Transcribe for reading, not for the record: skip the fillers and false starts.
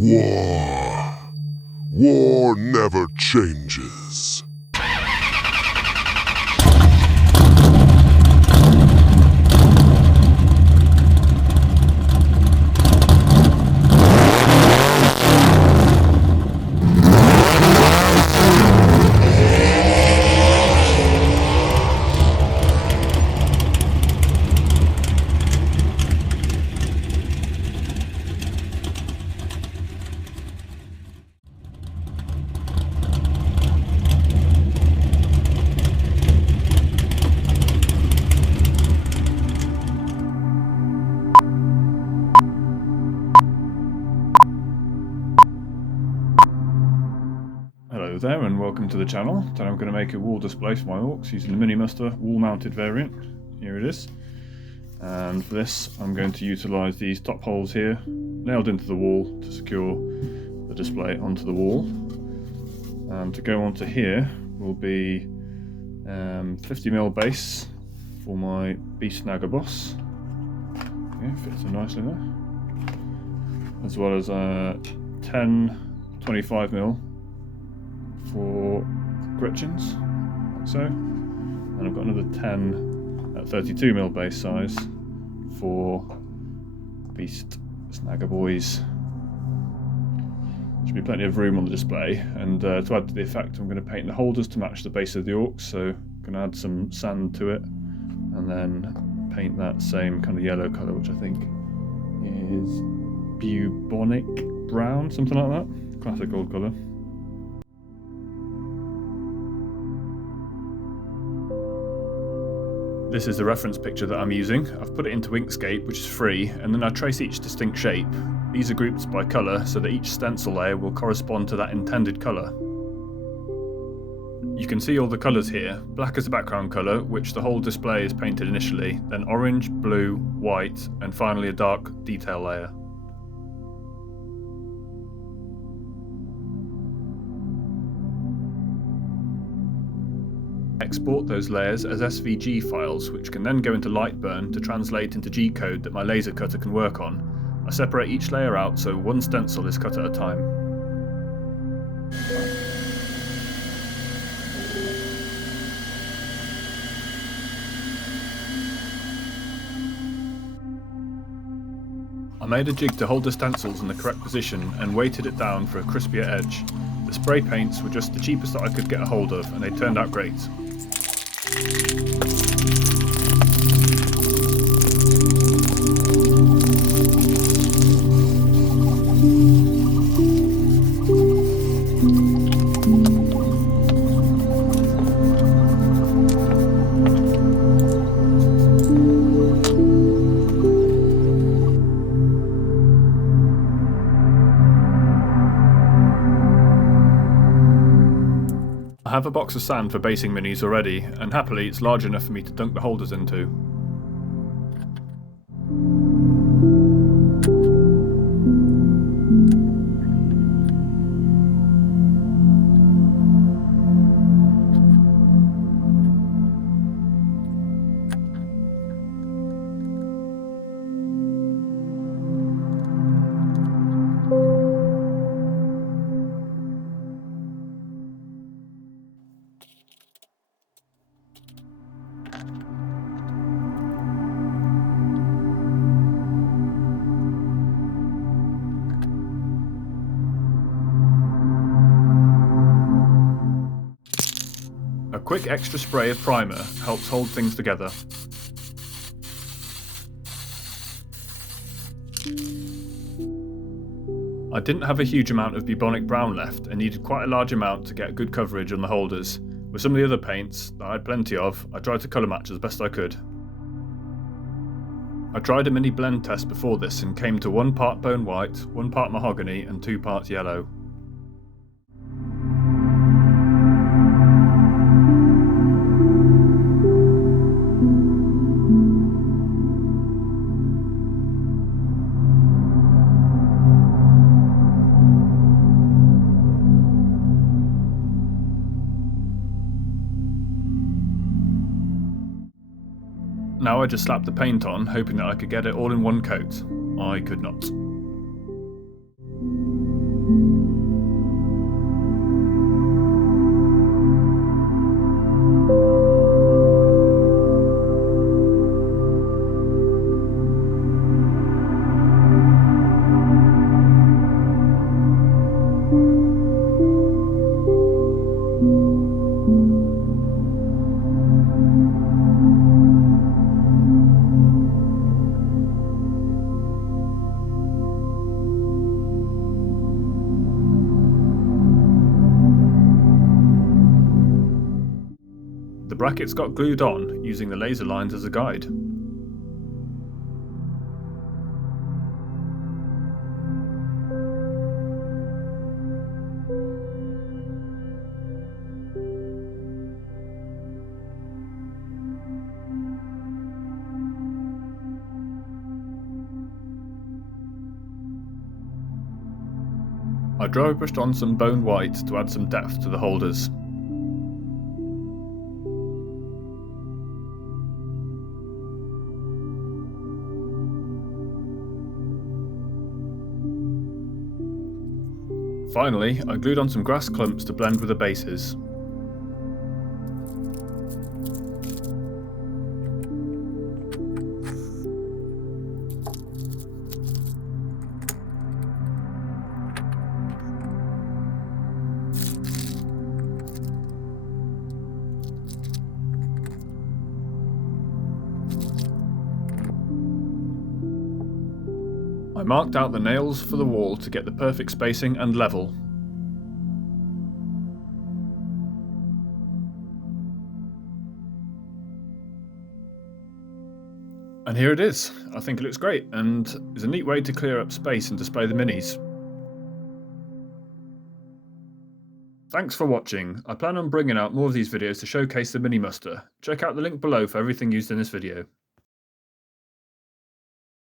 War. War never changes. Hello there and welcome to the channel. Today I'm going to make a wall display for my orcs using the MiniMuster wall mounted variant. Here it is. And for this I'm going to utilise these top holes here nailed into the wall to secure the display onto the wall. And to go onto here will be 50mm base for my beast snagger boss. Yeah, fits in nicely there. As well as 10 25mm for Gretchens, like so, and I've got another 10 at 32mm base size for Beast Snagger Boys. Should be plenty of room on the display, and to add to the effect I'm going to paint the holders to match the base of the orcs, so I'm going to add some sand to it and then paint that same kind of yellow colour, which I think is bubonic brown, something like that, classic old colour. This is the reference picture that I'm using. I've put it into Inkscape, which is free, and then I trace each distinct shape. These are grouped by colour so that each stencil layer will correspond to that intended colour. You can see all the colours here. Black is the background colour, which the whole display is painted initially, then orange, blue, white, and finally a dark detail layer. Export those layers as SVG files, which can then go into Lightburn to translate into G-code that my laser cutter can work on. I separate each layer out so one stencil is cut at a time. I made a jig to hold the stencils in the correct position and weighted it down for a crispier edge. The spray paints were just the cheapest that I could get a hold of, and they turned out great. I have a box of sand for basing minis already, and happily it's large enough for me to dunk the holders into. A quick extra spray of primer helps hold things together. I didn't have a huge amount of bubonic brown left and needed quite a large amount to get good coverage on the holders. With some of the other paints that I had plenty of, I tried to colour match as best I could. I tried a mini blend test before this and came to 1 part bone white, 1 part mahogany and 2 parts yellow. Now I just slapped the paint on, hoping that I could get it all in one coat. I could not. brackets got glued on using the laser lines as a guide. I dry brushed on some bone white to add some depth to the holders. Finally, I glued on some grass clumps to blend with the bases. I marked out the nails for the wall to get the perfect spacing and level. And here it is. I think it looks great and is a neat way to clear up space and display the minis. Thanks for watching. I plan on bringing out more of these videos to showcase the MiniMuster. Check out the link below for everything used in this video.